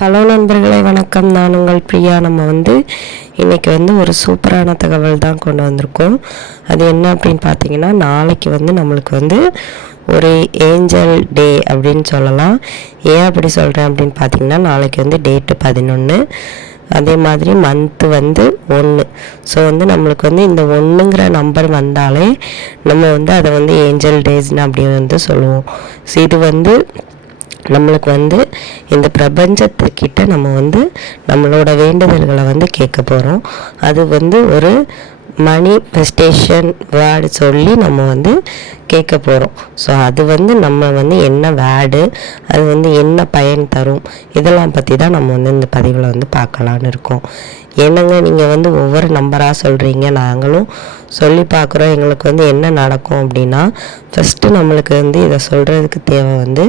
Hello நண்பர்களே, வணக்கம். நான் உங்கள் பிரியா. நம்ம இன்றைக்கி ஒரு சூப்பரான தகவல் தான் கொண்டு வந்திருக்கோம். அது என்ன அப்படின்னு பார்த்தீங்கன்னா, நாளைக்கு நம்மளுக்கு ஒரு ஏஞ்சல் டே அப்படின்னு சொல்லலாம். ஏன் அப்படி சொல்கிறேன் அப்படின்னு பார்த்தீங்கன்னா, நாளைக்கு டேட்டு 11, அதே மாதிரி மந்த்து 1. ஸோ நம்மளுக்கு இந்த 1ங்கிற நம்பர் வந்தாலே நம்ம அதை ஏஞ்சல் டேஸ்னு அப்படி சொல்லுவோம். ஸோ இது நம்மளுக்கு இந்த பிரபஞ்சத்துக்கிட்ட நம்ம நம்மளோட வேண்டுதல்களை கேட்க போகிறோம். அது ஒரு மணிஃபெஸ்டேஷன் வேர்டு சொல்லி நம்ம கேட்க போகிறோம். ஸோ அது நம்ம என்ன வேர்டு, அது என்ன பயன் தரும், இதெல்லாம் பற்றி தான் நம்ம இந்த பதிவில் பார்க்கலான்னு இருக்கோம். என்னங்க நீங்கள் ஒவ்வொரு நம்பராக சொல்கிறீங்க, நாங்களும் சொல்லி பார்க்குறோம், எங்களுக்கு என்ன நடக்கும் அப்படின்னா, ஃபஸ்ட்டு நம்மளுக்கு இதை சொல்கிறதுக்கு தேவை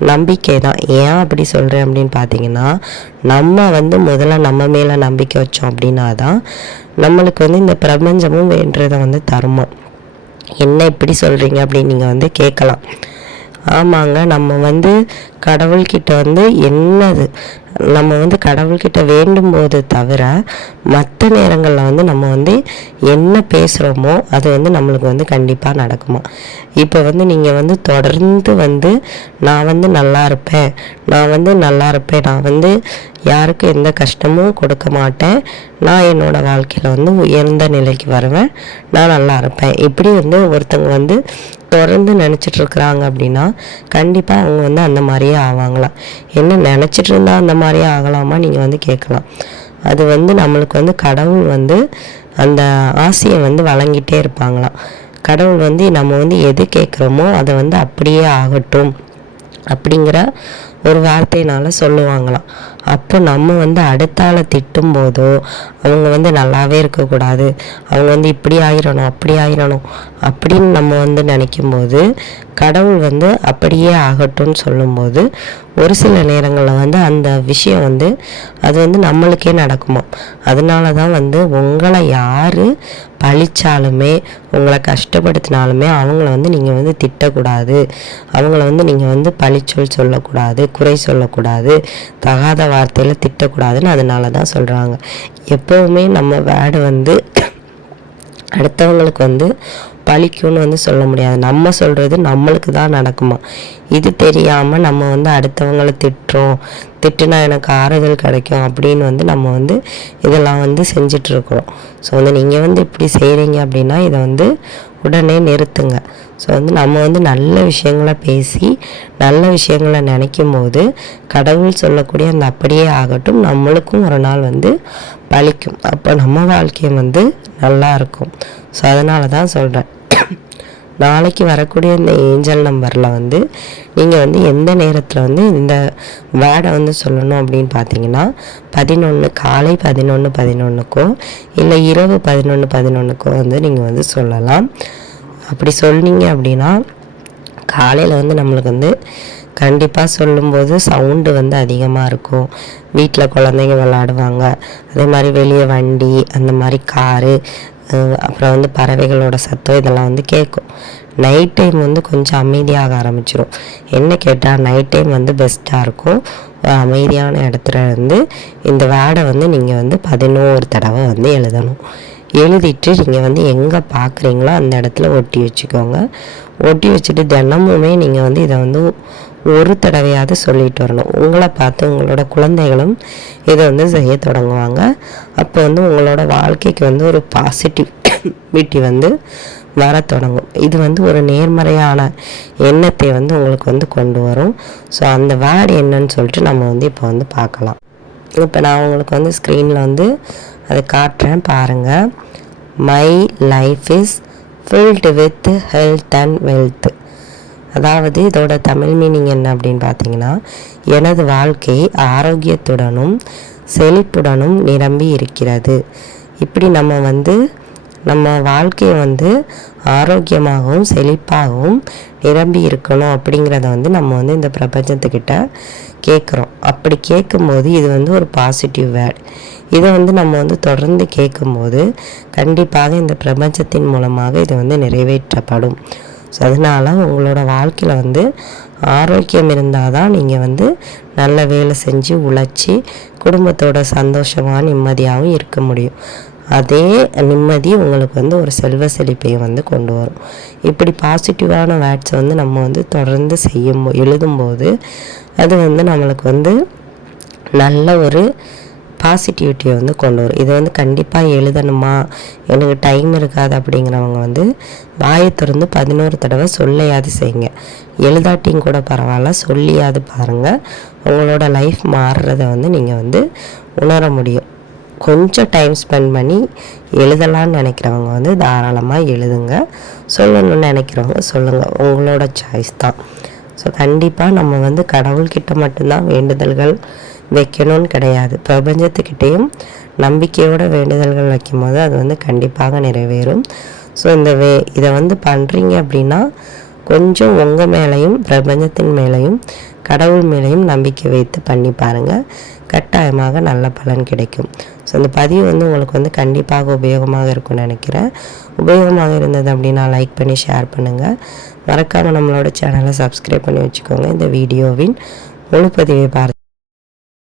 நம்பிக்கை தான். ஏன் அப்படி சொல்கிறேன் அப்படின்னு பார்த்தீங்கன்னா, நம்ம முதல்ல நம்ம மேலே நம்பிக்கை வச்சோம் அப்படின்னா தான் நம்மளுக்கு இந்த பிரபஞ்சமும் வேண்டதை தருமா. என்ன இப்படி சொல்கிறீங்க அப்படின்னு நீங்கள் கேட்கலாம். ஆமாங்க, நம்ம கடவுள்கிட்ட என்னது நம்ம கடவுள்கிட்ட வேண்டும்போது தவிர மற்ற நேரங்களில் நம்ம என்ன பேசுகிறோமோ அது நம்மளுக்கு கண்டிப்பாக நடக்குமா. இப்போ நீங்கள் தொடர்ந்து நான் நல்லா இருப்பேன், நான் நல்லா இருப்பேன், நான் யாருக்கும் எந்த கஷ்டமும் கொடுக்க மாட்டேன், நான் என்னோடய வாழ்க்கையில் உயர்ந்த நிலைக்கு வருவேன், நான் நல்லா இருப்பேன், இப்படி ஒருத்தவங்க தொடர்ந்து நினச்சிட்ருக்குறாங்க அப்படின்னா கண்டிப்பாக அவங்க அந்த மாதிரியே ஆவாங்களாம். என்ன நினச்சிட்டு இருந்தால் அந்த மாதிரியே ஆகலாமா நீங்கள் கேட்கலாம். அது நம்மளுக்கு கடவுள் அந்த ஆசையை வழங்கிட்டே இருப்பாங்களாம். கடவுள் நம்ம எது கேட்குறோமோ அதை அப்படியே ஆகட்டும் அப்படிங்கிற ஒரு வார்த்தையினால் சொல்லுவாங்களாம். அப்போ நம்ம அடுத்த ஆளை திட்டும் போதோ அவங்க நல்லாவே இருக்கக்கூடாது, அவங்க இப்படி ஆயிடணும் அப்படி ஆயிடணும் அப்படின்னு நம்ம நினைக்கும்போது கடவுள் அப்படியே ஆகட்டும்னு சொல்லும்போது ஒரு சில நேரங்களில் அந்த விஷயம் அது நம்மளுக்கே நடக்குமா. அதனால தான் உங்களை யார் பழிச்சாலுமே, உங்களை கஷ்டப்படுத்தினாலுமே அவங்கள நீங்கள் திட்டக்கூடாது, அவங்கள நீங்கள் பழிச்சொல் சொல்லக்கூடாது, குறை சொல்லக்கூடாது, தகாத வார்த்தையில் திட்டக்கூடாதுன்னு அதனால தான் சொல்கிறாங்க. எப்போவுமே நம்ம வேர்டு அடுத்தவங்களுக்கு பழிக்கும்னு சொல்ல முடியாது. நம்ம சொல்கிறது நம்மளுக்கு தான் நடக்குமா. இது தெரியாமல் நம்ம அடுத்தவங்களை திட்டுனா எனக்கு ஆறுதல் கிடைக்கும் அப்படின்னு நம்ம இதெல்லாம் செஞ்சிட்ருக்குறோம். ஸோ நீங்கள் இப்படி செய்கிறீங்க அப்படின்னா இதை உடனே நிறுத்துங்க. ஸோ நம்ம நல்ல விஷயங்களை பேசி நல்ல விஷயங்களை நினைக்கும் போது கடவுள் சொல்லக்கூடிய அந்த அப்படியே ஆகட்டும் நம்மளுக்கும் ஒரு நாள் பழிக்கும். அப்போ நம்ம வாழ்க்கையை நல்லா இருக்கும். ஸோ அதனால தான் சொல்கிறேன், நாளைக்கு வரக்கூடிய இந்த ஏஞ்சல் நம்பரில் நீங்கள் எந்த நேரத்தில் இந்த வேர்டை சொல்லணும் அப்படின்னு பார்த்தீங்கன்னா 11 காலை 11:11க்கோ இல்லை இரவு 11:11க்கோ நீங்கள் சொல்லலாம். அப்படி சொன்னீங்க அப்படின்னா காலையில் நம்மளுக்கு கண்டிப்பாக சொல்லும்போது சவுண்டு அதிகமாக இருக்கும். வீட்டில் குழந்தைங்க விளாடுவாங்க, அதே மாதிரி வெளியே வண்டி, அந்த மாதிரி காரு, அப்புறம் பறவைகளோட சத்தம் இதெல்லாம் கேட்கும். நைட் டைம் கொஞ்சம் அமைதியாக ஆரம்பிச்சிடும். என்ன கேட்டால் நைட் டைம் பெஸ்ட்டாக இருக்கும். அமைதியான இடத்துல இந்த வேர்டை நீங்கள் 11 தடவை எழுதணும். எழுதிட்டு நீங்கள் எங்கே பார்க்குறீங்களோ அந்த இடத்துல ஒட்டி வச்சுக்கோங்க. ஒட்டி வச்சுட்டு தினமுமே நீங்கள் இதை ஒரு தடவையாவது சொல்லிட்டு வரணும். உங்களை பார்த்து உங்களோட குழந்தைகளும் இதை செய்ய தொடங்குவாங்க. அப்போ உங்களோட வாழ்க்கைக்கு ஒரு பாசிட்டிவிட்டி வர தொடங்கும். இது ஒரு நேர்மறையான எண்ணத்தை உங்களுக்கு கொண்டு வரும். ஸோ அந்த வேர்டு என்னன்னு சொல்லிட்டு நம்ம இப்போ பார்க்கலாம். இப்போ நான் உங்களுக்கு ஸ்க்ரீனில் அதை காட்டுறேன், பாருங்கள். My life is filled with health and wealth. அதாவது இதோட தமிழ் மீனிங் என்ன அப்படின்னு பார்த்தீங்கன்னா, எனது வாழ்க்கை ஆரோக்கியத்துடனும் செழிப்புடனும் நிரம்பி இருக்கிறது. இப்படி நம்ம நம்ம வாழ்க்கையை ஆரோக்கியமாகவும் செழிப்பாகவும் நிரம்பி இருக்கணும் அப்படிங்கிறத நம்ம இந்த பிரபஞ்சத்துக்கிட்ட கேட்குறோம். அப்படி கேட்கும்போது இது ஒரு பாசிட்டிவ் வேர்ட். இதை நம்ம தொடர்ந்து கேட்கும்போது கண்டிப்பாக இந்த பிரபஞ்சத்தின் மூலமாக இது நிறைவேற்றப்படும். ஸோ அதனால் உங்களோட வாழ்க்கையில் ஆரோக்கியம் இருந்தால் தான் நீங்கள் வந்து நல்ல வேலை செஞ்சு உழைச்சி குடும்பத்தோட சந்தோஷமாக நிம்மதியாகவும் இருக்க முடியும். அதே நிம்மதி உங்களுக்கு வந்து ஒரு செல்வ செழிப்பையும் வந்து கொண்டு வரும். இப்படி பாசிட்டிவான வேர்ட்ஸை வந்து நம்ம வந்து தொடர்ந்து எழுதும்போது அது வந்து நம்மளுக்கு வந்து நல்ல ஒரு பாசிட்டிவிட்டியை வந்து கொண்டு வரும். இதை வந்து கண்டிப்பாக எழுதணுமா, எனக்கு டைம் இருக்காது அப்படிங்கிறவங்க வந்து வாயை திறந்து 11 தடவை சொல்லையாவது செய்யுங்க. எழுதாட்டியும் கூட பரவாயில்ல, சொல்லியாவது பாருங்கள். உங்களோட லைஃப் மாறுறதை வந்து நீங்கள் வந்து உணர முடியும். கொஞ்சம் டைம் ஸ்பெண்ட் பண்ணி எழுதலான்னு நினைக்கிறவங்க வந்து தாராளமாக எழுதுங்க. சொல்லணும்னு நினைக்கிறவங்க சொல்லுங்கள், உங்களோட சாய்ஸ் தான். ஸோ கண்டிப்பாக நம்ம வந்து கடவுள்கிட்ட மட்டும்தான் வேண்டுதல்கள் வைக்கணும்னு கிடையாது. பிரபஞ்சத்துக்கிட்டேயும் நம்பிக்கையோட வேண்டுதல்கள் வைக்கும்போது அது வந்து கண்டிப்பாக நிறைவேறும். ஸோ இதை வந்து பண்ணுறீங்க அப்படின்னா கொஞ்சம் உங்கள் மேலேயும் பிரபஞ்சத்தின் மேலேயும் கடவுள் மேலேயும் நம்பிக்கை வைத்து பண்ணி பாருங்கள். கட்டாயமாக நல்ல பலன் கிடைக்கும். ஸோ இந்த பதிவு வந்து உங்களுக்கு வந்து கண்டிப்பாக உபயோகமாக இருக்கும்னு நினைக்கிறேன். உபயோகமாக இருந்தது அப்படின்னா லைக் பண்ணி ஷேர் பண்ணுங்கள். மறக்காமல் நம்மளோட சேனலை சப்ஸ்கிரைப் பண்ணி வச்சுக்கோங்க. இந்த வீடியோவின் முழு பதிவை பார்த்து